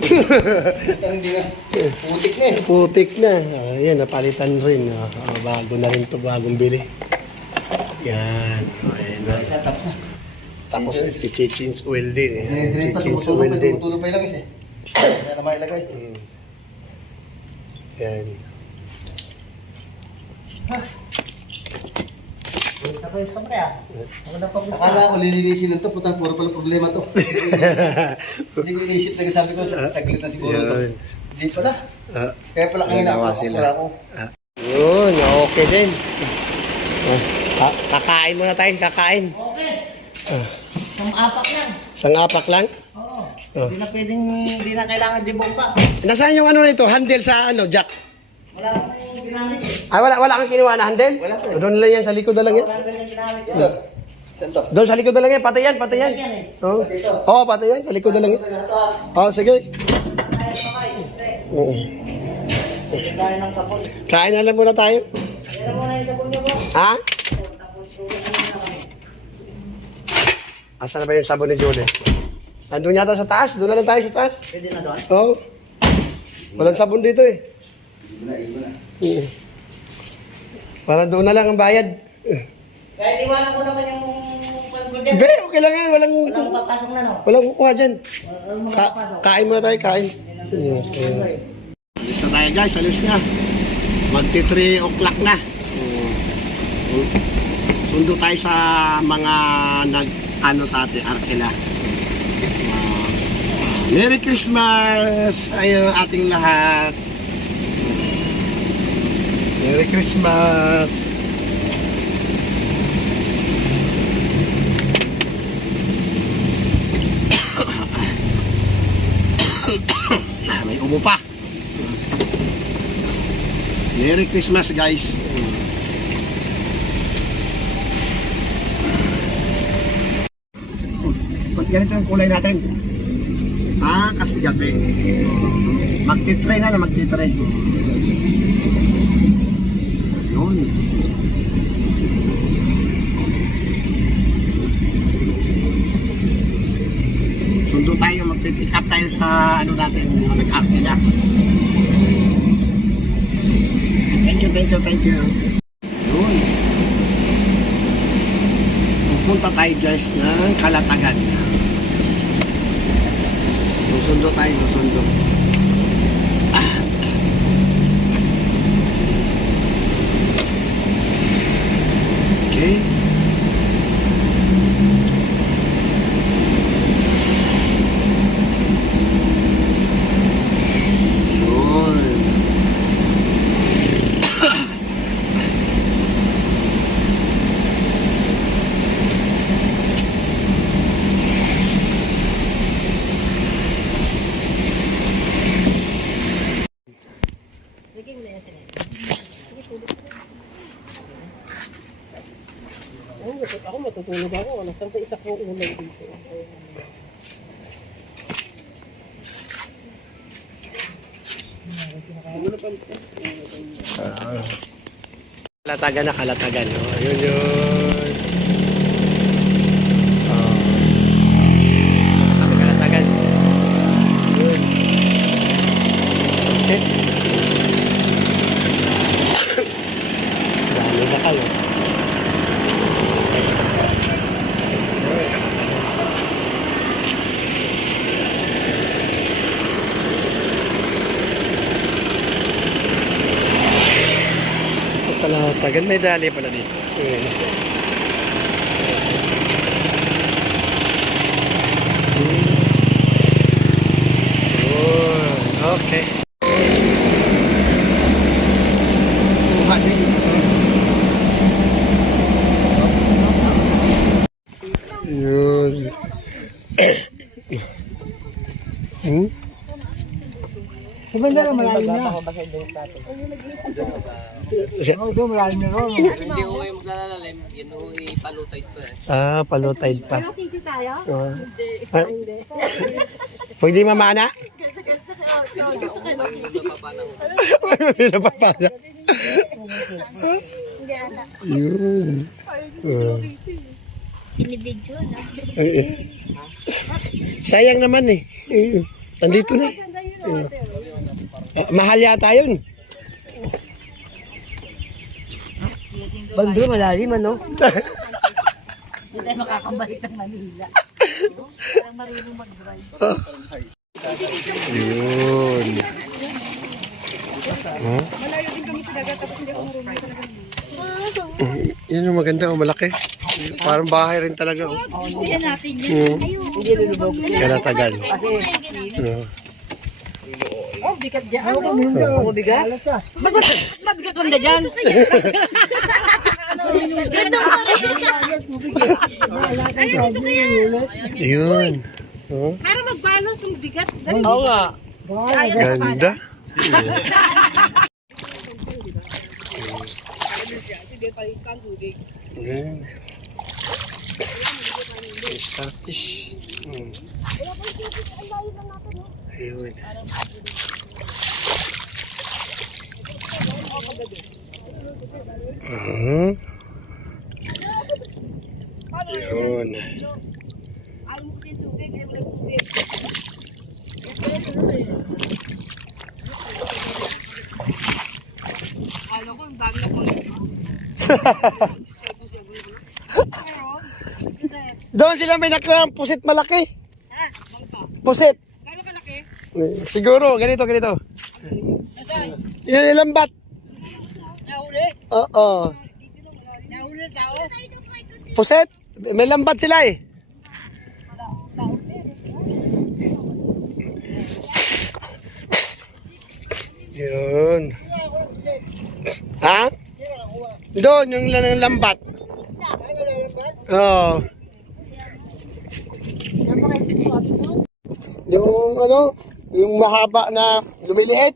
Hindi na. Putik na eh. Putik na. Ayan, napalitan rin. Bago na rin to, bagong bili. Yan. Ayan na. Tapos, i-change oil din. I-change oil din. Tumutulog pa yung langis eh. Kaya na mailagay. Yan. Akala ko lilinisin lang to, putang puro pala problema to. Hindi ko inisip na sabi ko, saglit na siguro to. Hindi pala. Kaya pala kayo na ako. Yun, okay din. Kakain muna tayo, kakain. Okay. Sang-apak lang. Sang-apak lang? Oo. Hindi na kailangan dibomba. Nasaan yung ano nito? Handle sa ano, jack? Wala akong ginamit eh. Ay, wala kang kinuha na handle? Wala po. Doon lang yan, sa likod na lang yan. Wala akong ginamit Ito. eh. Saan to? Doon sa likod na lang yan, pati yan. Yan eh. Oo, pati yan, sa likod na lang yan. Sige. Kaya pa kayo, pre. Oo. Kaya ng kapon. Kain na lang muna tayo. Kaya mo na yung sabon niyo po. Ha? Tapos tulog na kami. Asa na ba yung sabon ni Julie? Andun yata sa taas, doon na lang tayo sa taas. Pwede na doon? Oo. Walang sabon dito eh. Oo. Para doon na lang ang bayad. Kaya iwanan ko naman yung pag-budget. Be, okay lang yan. Walang papasok na no? Walang kukuha dyan. Walang makapasok. Kain muna tayo, kain. Alis na tayo guys, alis na. Magti 3 o'clock na. Sundo tayo sa mga nag-ano sa atin, Arkela. Merry Christmas! Ayun ating lahat. Merry Christmas! May ubo pa. Merry Christmas guys. Ba't ganito yung kulay natin? Kasi gabi. Magtitry na magtitry. Yun. Sundo tayo, magpipick up tayo sa ano natin, yung nag-Arkela. Thank you. Yun. Pupunta tayo guys ng Kalatagan. Sundo tayo, sundo. Okay. Ako matutulog ako. Nasaan pa isa kong ulay dito? Kalatagan na, Kalatagan. Ayun yun. Kalatagan. Yun. Okay. Dami na kayo. Kalatagan, may dali pala dito. Okay. Yun. Kumanda na malalim na. Oo, doon malalim na ron. Hindi ko kayo maglalalim, yun ho ipalutay ko eh. Palutay pa. Pero titi tayo? Hindi. Pwede mamana? Hindi napapana. Yun. Binibidyo na. Sayang naman eh. Nandito na. Mahal yata yun. Bandro, malalim ano? Hindi tayo makakabalik ng Manila. Parang marunong mag-drive. Yun. Huh? Malayo din kami sa dagat tapos hindi ako marunong talaga. Yun yung maganda, malaki. Parang bahay rin talaga. Hindi natin yun. Hindi lulubog. Kalatagan. Oh, bigat dyan. Ano bigat? Mabigat lang na dyan. Yun. Oh, Para mag-balance yung bigat. Oo nga. ganda. Yan. Starfish. Ayun. Yun. Ano ko, ang dami na po. Doon sila may nakuha ng pusit malaki. Pusit. Gano'n kalaki? Siguro, ganito. Yun yung lambat. Nahuli? Oo. Nahuli tao? Pusit. May lambat sila eh. Yun. Ha? Doon, yung lambat. Oo. Yung ano, yung mahaba na lumiliit.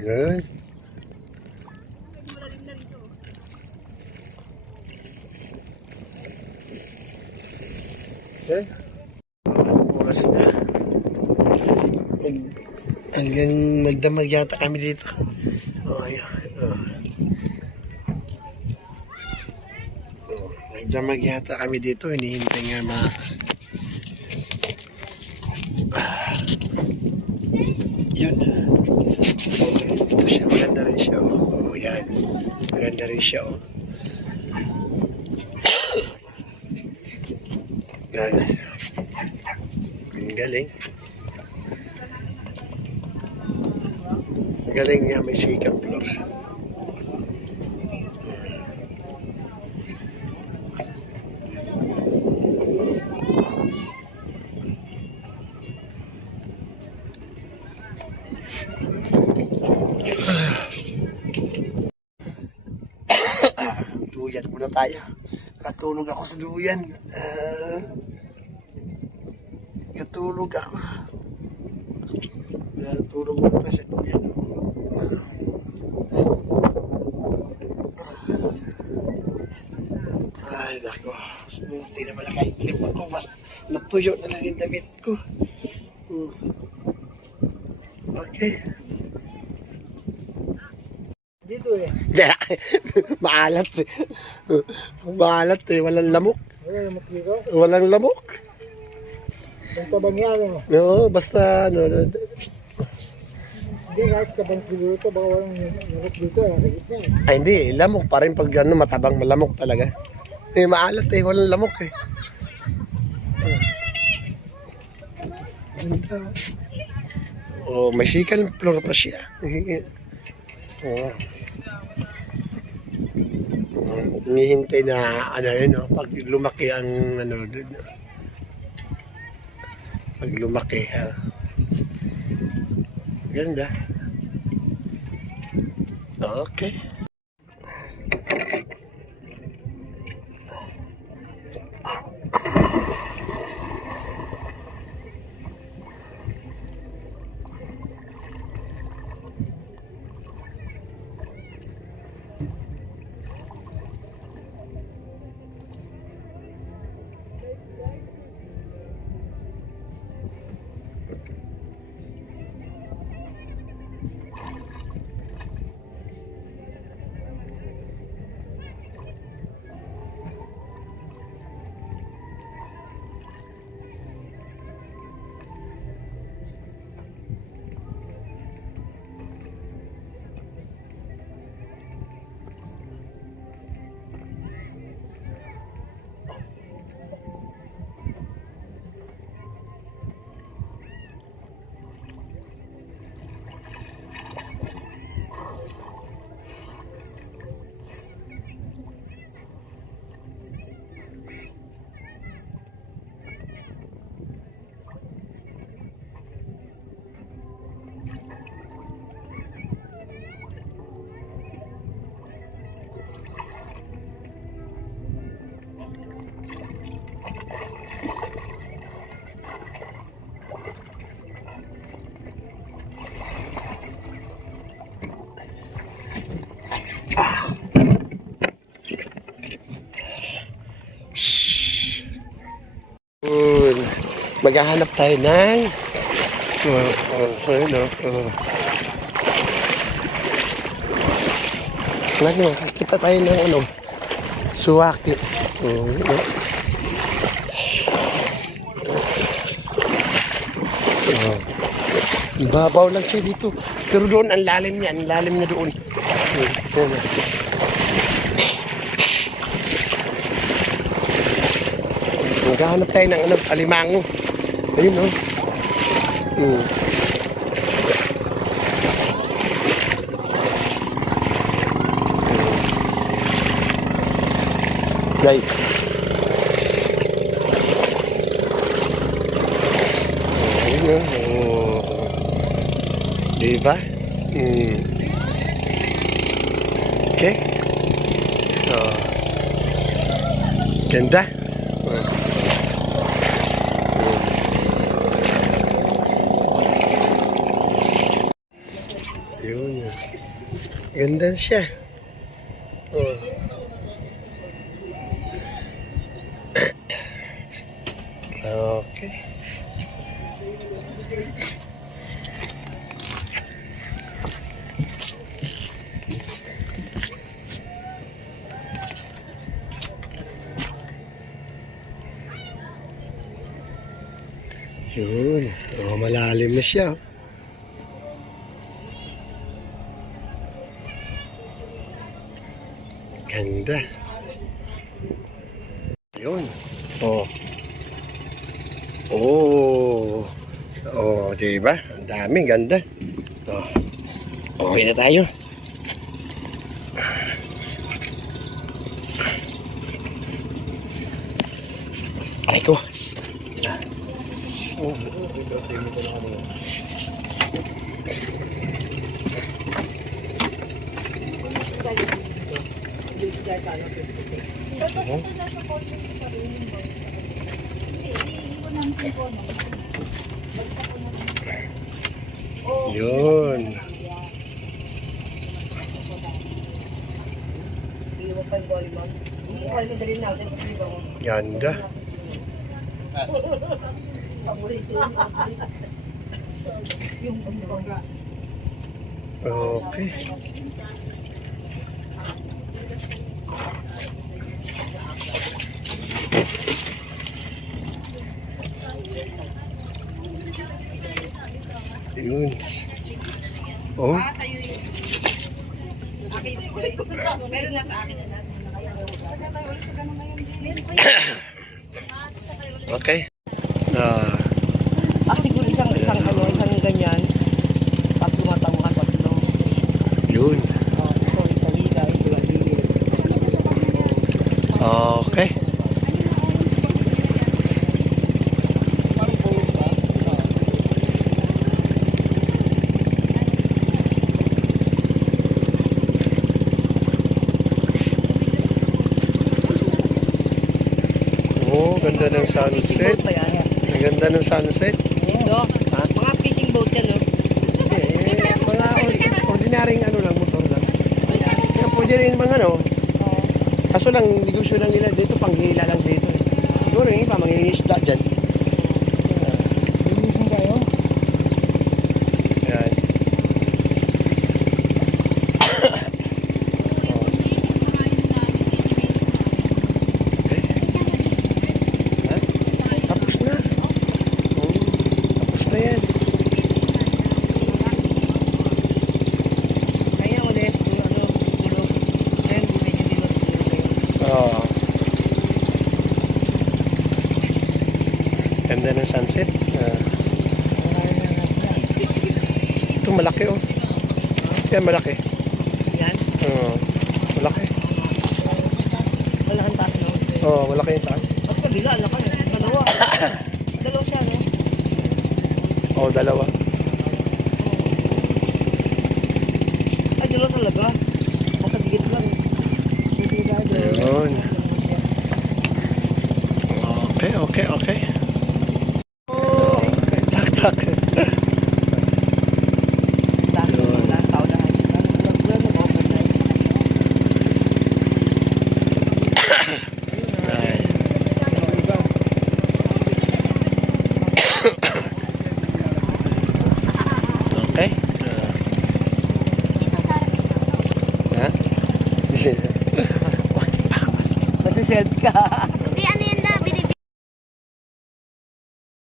Good. Okay. Anong oras na? Hanggang magdamag yata kami dito. Oh, ayan. Magdamag yata kami dito. Hinihintay nga mga... Yun. Ito siya. Maganda rin siya. Oh, yan. Maganda rin siya. Oh. Yan. Ang galing. Ang galing niya. May sikap floor. Duyan muna tayo. Katulog ako sa duyan. Katulog ako. Katulog muna tayo sa duyan. Ay, nako. Buti naman nakaikip ako. Mas natuyo na lang yung damit ko. Okay. Dito eh. Yeah. Maalat eh. Maalat eh. Walang lamok. Wala naman dito. Walang lamok. Ang pabangyari mo. Oo, basta ano. Hindi, kahit sa bang siguro ito, baka walang narot dito, nasa gitna eh. Ay hindi, lamok pa rin pag ano, matabang malamok talaga. Eh, maalat eh. Walang lamok eh. Oh, may sikal floor pa siya. Oh. Hinihintay na ano yun, no? Pag lumaki ang ano, pag lumaki, ganda. Okay. maghahanap tayo ng kita tayo ng suwaki. Babaw lang siya dito. Pero doon, ang lalim niya. Ang lalim niya doon. Maghahanap tayo ng alimango. Ayun, no? Guys. Ayun, no? Diba? Okay. Ganda. Yun. Ganda siya. Okay. Yun. Malalim na siya. Ganda. Yun. Diba? Ang dami, ganda. Okay na tayo. Aray ko. Yun. Ganda. Okay. Yun. Okay. Siguro isang ganyan. Pag tumatanguhan, pag ito. Yun. Okay. Ganda ng sunset. Ang ganda ng sunset. Mga fishing boat yan, no? Mga ordinaryong lang, motor lang. Pero pwede rin mga kaso lang, negosyo lang nila dito, panghila lang dito. Siguro yung iba, mangingisda dyan. Ayan. Tapos na. Tapos na yan. Kaya ulit, tulog. Ayun, hindi Ganda ng sunset. Ito malaki Yan malaki. Yan? Malaki. Malaking taas, no? Malaki yung taas. At kabila, laki. Dalawa. Dalawa siya, no? Dalawa. Ay, dalawa talaga. Makadigit lang. Yun. Okay. Tak. Magsiselfie ka. Hindi